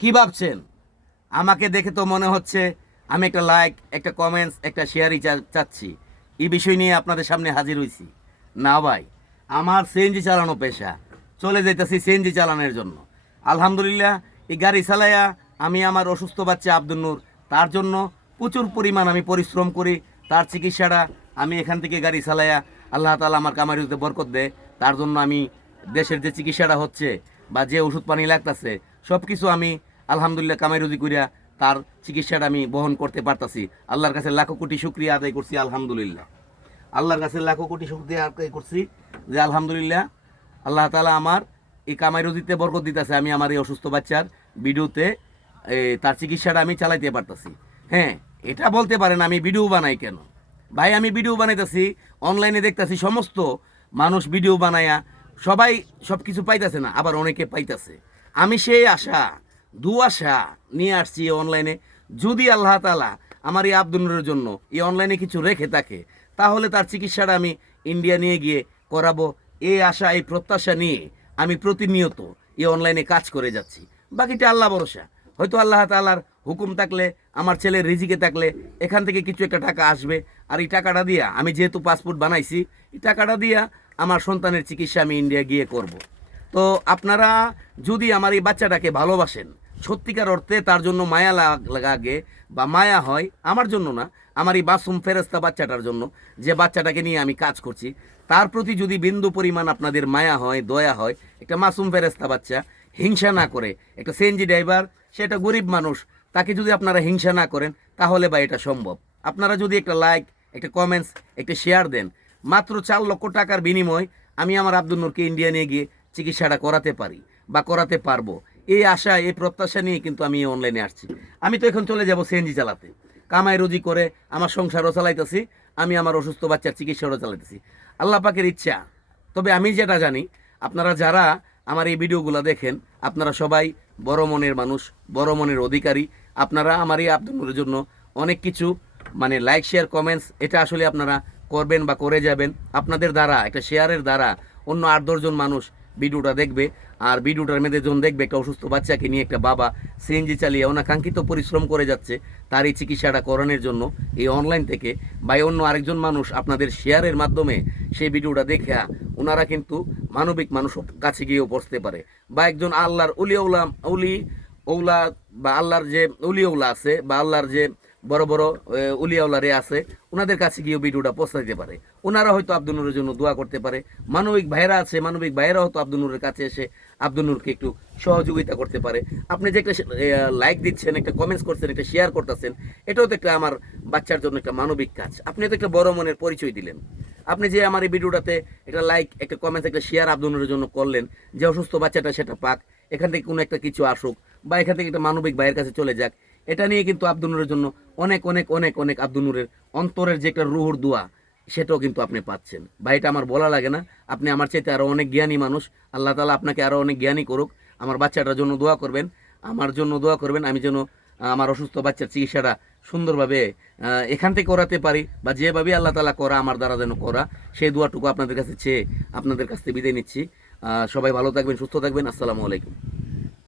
কি ভাবছেন? আমাকে দেখে তো মনে হচ্ছে আমি একটা লাইক, একটা কমেন্টস, একটা শেয়ারই চাচ্ছি। এই বিষয় নিয়ে আপনাদের সামনে হাজির হয়েছি। না ভাই, আমার সিএনজি চালানো পেশা। চলে যাইতেছি সিএনজি চালানোর জন্য। আলহামদুলিল্লাহ, এই গাড়ি চালাইয়া আমি আমার অসুস্থ বাচ্চা আব্দুল নূর, তার জন্য প্রচুর পরিমাণ আমি পরিশ্রম করি। তার চিকিৎসাটা আমি এখান থেকে গাড়ি চালাইয়া আল্লাহ তাআলা আমার কামাইরুতে বরকত দেয়। তার জন্য আমি দেশের যে চিকিৎসাটা হচ্ছে বা যে ওষুধ পানি লাগতেছে সব কিছু আমি আলহামদুলিল্লাহ কামাই রুজি করিয়া তার চিকিৎসাটা আমি বহন করতে পারতাছি। আল্লাহর কাছে লাখো কোটি শুকরিয়া আদায় করছি আলহামদুলিল্লাহ। আল্লাহর কাছে লাখো কোটি শুকরিয়া আদায় করছি যে আলহামদুলিল্লাহ আল্লাহ তাআলা আমার এই কামাই রুজিতে বরকত দিতেছে। আমি আমার এই অসুস্থ বাচ্চার ভিডিওতে তার চিকিৎসাটা আমি চালাইতে পারতাছি। হ্যাঁ, এটা বলতে পারেন আমি ভিডিও বানাই কেন? ভাই, আমি ভিডিও বানাইতেছি, অনলাইনে দেখতেছি সমস্ত মানুষ ভিডিও বানায়া সবাই সব কিছু পাইতেছে না, আবার অনেকে পাইতেছে। আমি সেই আশা দুআশা নিয়ে আসছি অনলাইনে। যদি আল্লাহ তাআলা আমার এই আব্দুল নূরের জন্য এই অনলাইনে কিছু রেখে থাকে, তাহলে তার চিকিৎসাটা আমি ইন্ডিয়া নিয়ে গিয়ে করাবো। এই আশা, এই প্রত্যাশা নিয়ে আমি প্রতিনিয়ত এই অনলাইনে কাজ করে যাচ্ছি। বাকিটা আল্লাহ ভরসা। হয়তো আল্লাহ তাআলার হুকুম থাকলে, আমার ছেলের রিজিকে থাকলে এখান থেকে কিছু একটা টাকা আসবে। আর এই টাকাটা দিয়া আমি যেহেতু পাসপোর্ট বানাইছি, এই টাকাটা দিয়া আমার সন্তানের চিকিৎসা আমি ইন্ডিয়া গিয়ে করব। তো আপনারা যদি আমার এই বাচ্চাটাকে ভালোবাসেন, সত্যিকার অর্থে তার জন্য মায়া লাগে বা মায়া হয়, আমার জন্য না, আমার এই মাসুম ফেরেস্তা বাচ্চাটার জন্য, যে বাচ্চাটাকে নিয়ে আমি কাজ করছি, তার প্রতি যদি বিন্দু পরিমাণ আপনাদের মায়া হয়, দয়া হয়, একটা মাসুম ফেরেস্তা বাচ্চা, হিংসা না করে, একটা সিএনজি ড্রাইভার, সে একটা গরিব মানুষ, তাকে যদি আপনারা হিংসা না করেন, তাহলে বা এটা সম্ভব। আপনারা যদি একটা লাইক, একটা কমেন্টস, একটা শেয়ার দেন, মাত্র 4 লক্ষ টাকার বিনিময় আমি আমার আব্দুল নূরকে ইন্ডিয়া নিয়ে গিয়ে চিকিৎসাটা করাতে পারি বা করাতে পারবো। এই আশা, এই প্রত্যাশা নিয়ে কিন্তু আমি অনলাইনে আসছি। আমি তো এখন চলে যাব সিএনজি চালাতে, কামাই রুজি করে আমার সংসারও চালাইতেছি, আমি আমার অসুস্থ বাচ্চার চিকিৎসাও চালাইতেছি। আল্লাহ পাকের ইচ্ছা। তবে আমি যেটা জানি, আপনারা যারা আমার এই ভিডিওগুলো দেখেন, আপনারা সবাই বড় মনের মানুষ, বড় মনের অধিকারী। আপনারা আমার এই আব্দুল নূরের জন্য অনেক কিছু, মানে লাইক, শেয়ার, কমেন্টস, এটা আসলে আপনারা করবেন বা করে যাবেন। আপনাদের দ্বারা, একটা শেয়ারের দ্বারা অন্য 8-10 জন মানুষ ভিডিওটা দেখবে। আর ভিডিওটার মধ্যে যখন দেখবে একটা অসুস্থ বাচ্চাকে নিয়ে একটা বাবা সিএনজি চালিয়ে অনাকাঙ্ক্ষিত পরিশ্রম করে যাচ্ছে তার এই চিকিৎসাটা করানোর জন্য, এই অনলাইন থেকে বা অন্য আরেকজন মানুষ আপনাদের শেয়ারের মাধ্যমে সেই ভিডিওটা দেখে ওনারা কিন্তু মানবিক মানুষ কাছে গিয়েও বসতে পারে, বা একজন আল্লাহর উলিওলা বা আল্লাহর যে উলিওলা আছে বা আল্লাহর যে বড় বড় উলিয়াউলারে আছে, ওনাদের কাছে গিয়েও ভিডিওটা পৌঁছাতে পারে। ওনারা হয়তো আব্দুল নূরের জন্য দোয়া করতে পারে। মানবিক ভাইরা আছে, মানবিক ভাইরা হয়তো আব্দুল নূরের কাছে এসে আব্দুল নূরকে একটু সহযোগিতা করতে পারে। আপনি যে একটা লাইক দিচ্ছেন, একটা কমেন্টস করছেন, একটা শেয়ার করতেছেন, এটাও তো একটা আমার বাচ্চার জন্য একটা মানবিক কাজ। আপনি তো একটা বড় মনের পরিচয় দিলেন। আপনি যে আমার এই ভিডিওটাতে একটা লাইক, একটা কমেন্টস, একটা শেয়ার আব্দুল নূরের জন্য করলেন, যে অসুস্থ বাচ্চাটা সেটা পাক, এখান থেকে কোনো একটা কিছু আসুক, বা এখান থেকে একটা মানবিক ভাইয়ের কাছে চলে যাক, এটা নিয়ে কিন্তু আব্দুল নূরের জন্য অনেক অনেক অনেক অনেক আব্দুল নূরের অন্তরের যে একটা রুহুর দোয়া, সেটাও কিন্তু আপনি পাচ্ছেন। ভাই, এটা আমার বলা লাগে না, আপনি আমার চাইতে আরও অনেক জ্ঞানী মানুষ। আল্লাহ তাআলা আপনাকে আরও অনেক জ্ঞানী করুক। আমার বাচ্চাটার জন্য দোয়া করবেন, আমার জন্য দোয়া করবেন। আমি যেন আমার অসুস্থ বাচ্চার চিকিৎসাটা সুন্দরভাবে এখান থেকে করাতে পারি, বা যেভাবে আল্লাহ তাআলা করা আমার দ্বারা যেন করা, সেই দোয়াটুকু আপনাদের কাছে চেয়ে আপনাদের কাছ থেকে বিদায় নিচ্ছি। সবাই ভালো থাকবেন, সুস্থ থাকবেন। আসসালামু আলাইকুম।